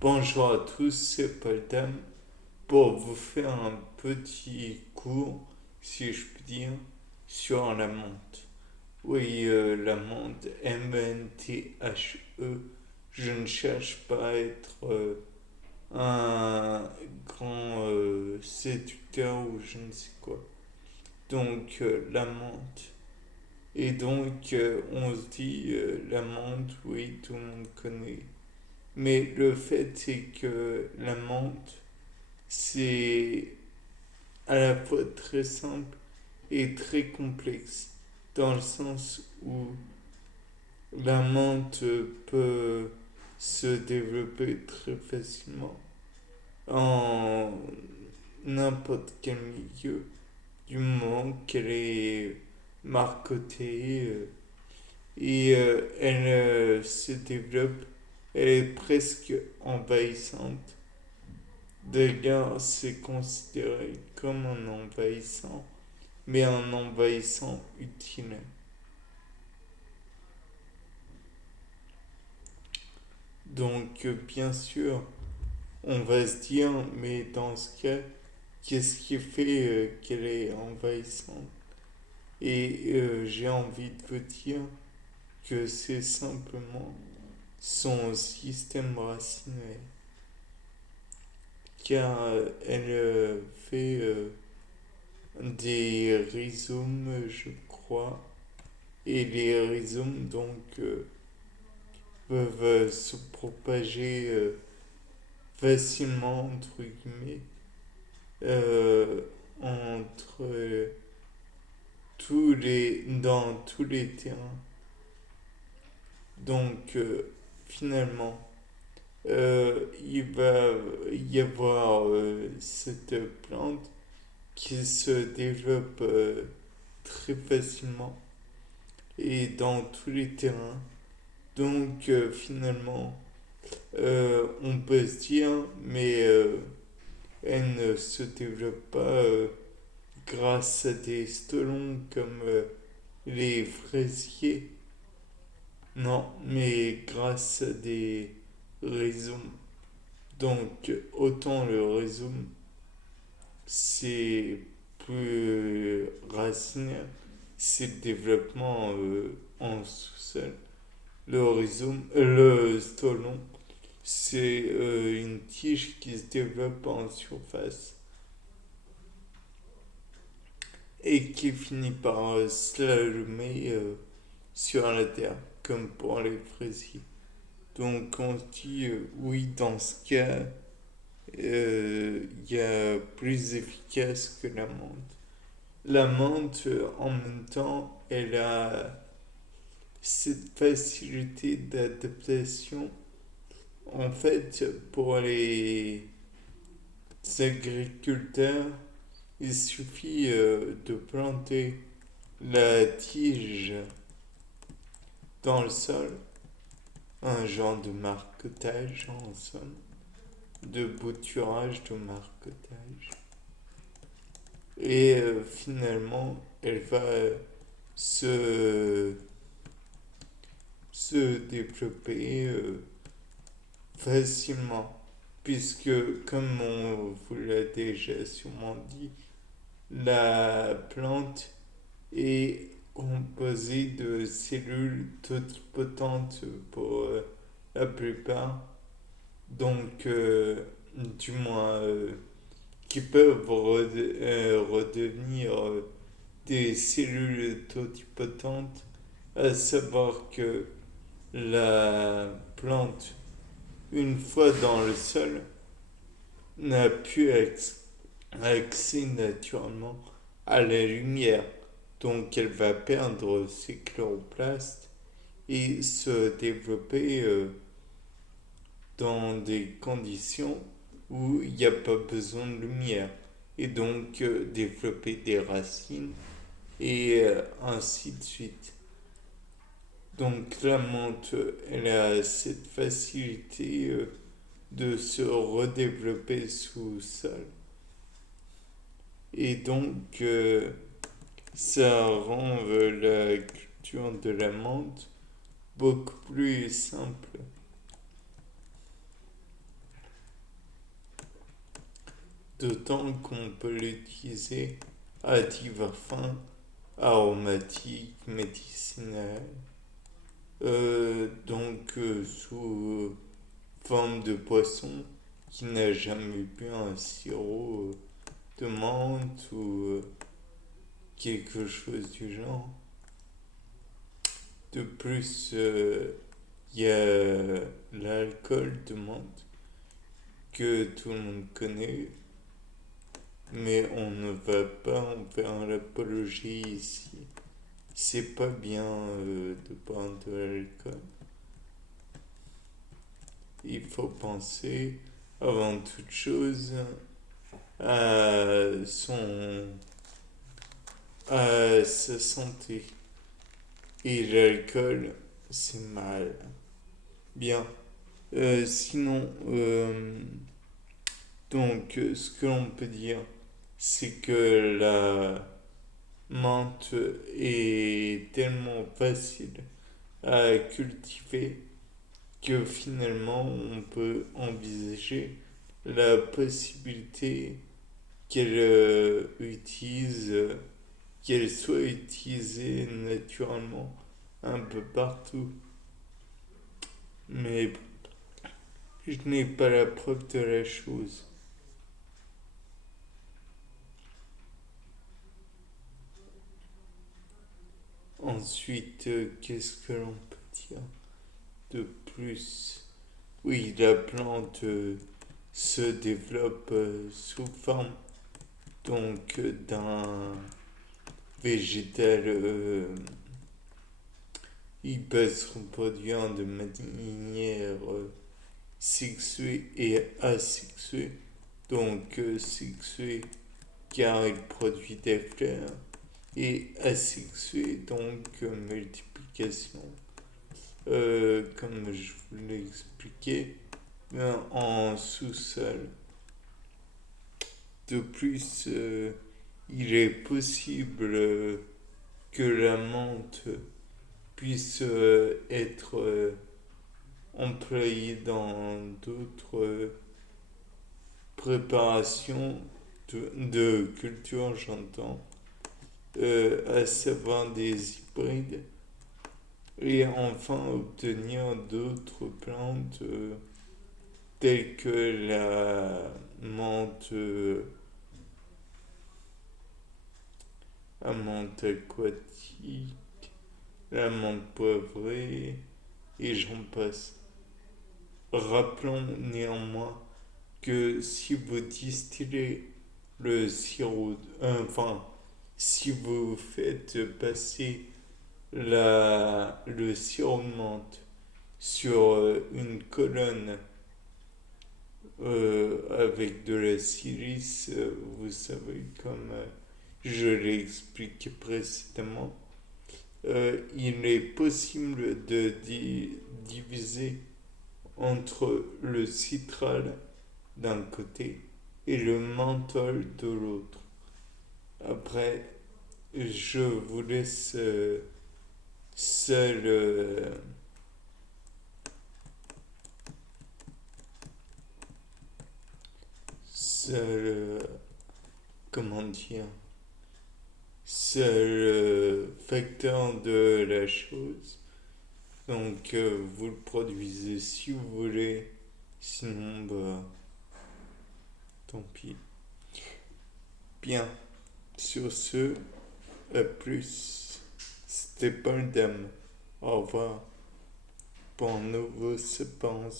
Bonjour à tous, c'est Paul Dam pour vous faire un petit cours, si je puis dire, sur la menthe. Oui, la menthe, M-E-N-T-H-E. Je ne cherche pas à être un grand séducteur ou je ne sais quoi. Donc, la menthe. Et donc, on se dit, la menthe, oui, tout le monde connaît. Mais le fait, c'est que la menthe, c'est à la fois très simple et très complexe, dans le sens où la menthe peut se développer très facilement en n'importe quel milieu, du moment qu'elle est marcotée elle se développe, elle est presque envahissante. D'ailleurs, c'est considéré comme un envahissant, mais un envahissant utile. Donc, bien sûr, on va se dire, mais dans ce cas, qu'est-ce qui fait qu'elle est envahissante? Et j'ai envie de vous dire que c'est simplement son système racinaire, car elle fait des rhizomes, je crois, et les rhizomes donc peuvent se propager facilement entre guillemets euh, entre dans tous les terrains. Donc finalement il va y avoir cette plante qui se développe très facilement et dans tous les terrains. Donc finalement, on peut se dire, mais elle ne se développe pas grâce à des stolons comme les fraisiers. Non, mais grâce à des rhizomes. Donc autant le rhizome, c'est plus racinaire, c'est le développement en sous-sol. Le stolon, c'est une tige qui se développe en surface et qui finit par slalomer sur la terre, comme pour les fraisiers. Donc on se dit, oui, dans ce cas, il y a plus efficace que la menthe. La menthe, en même temps, elle a cette facilité d'adaptation. En fait, pour les agriculteurs, il suffit de planter la tige dans le sol, un genre de marquetage en somme, de bouturage de marquetage. Et finalement, elle va se, se développer facilement, puisque comme on vous l'a déjà sûrement dit, la plante est composée de cellules totipotentes pour la plupart, donc du moins qui peuvent redevenir des cellules totipotentes, à savoir que la plante, une fois dans le sol, n'a plus accès naturellement à la lumière. Donc elle va perdre ses chloroplastes et se développer dans des conditions où il n'y a pas besoin de lumière. Et donc développer des racines et ainsi de suite. Donc la menthe, elle a cette facilité de se redévelopper sous le sol. Et donc, ça rend la culture de la menthe beaucoup plus simple. d'autant qu'on peut l'utiliser à divers fins aromatiques, médicinales, sous forme de poisson qui n'a jamais bu un sirop de menthe ou quelque chose du genre. De plus, il y a l'alcool de menthe que tout le monde connaît, mais on ne va pas en faire l'apologie ici. C'est pas bien de boire de l'alcool. Il faut penser avant toute chose à à sa santé. Et l'alcool, c'est mal. Bien. Sinon, ce que l'on peut dire, c'est que la menthe est tellement facile à cultiver que finalement on peut envisager la possibilité qu'elle qu'elle soit utilisée naturellement un peu partout. Mais je n'ai pas la preuve de la chose. Ensuite, qu'est-ce que l'on peut dire de plus? Oui, la plante se développe sous forme d'un végétal. Il peut se reproduire de manière sexuée et asexuée. Sexuée car il produit des fleurs et asexuée, multiplication. Comme je vous l'ai expliqué, en sous-sol. De plus, il est possible que la menthe puisse être employée dans d'autres préparations de culture, j'entends, à savoir des hybrides, et enfin obtenir d'autres plantes telles que la menthe aquatique, la menthe poivrée, et j'en passe. Rappelons néanmoins que si vous distillez le sirop, si vous faites passer le sirop de menthe sur une colonne avec de la silice, vous savez, comme je l'ai expliqué précédemment, il est possible de diviser entre le citral d'un côté et le menthol de l'autre. Après, je vous laisse seul comment dire, seul facteur de la chose. Vous le produisez si vous voulez, sinon, tant pis. Bien, sur ce, à plus. C'était Paul Dame. Au revoir pour un nouveau séquence.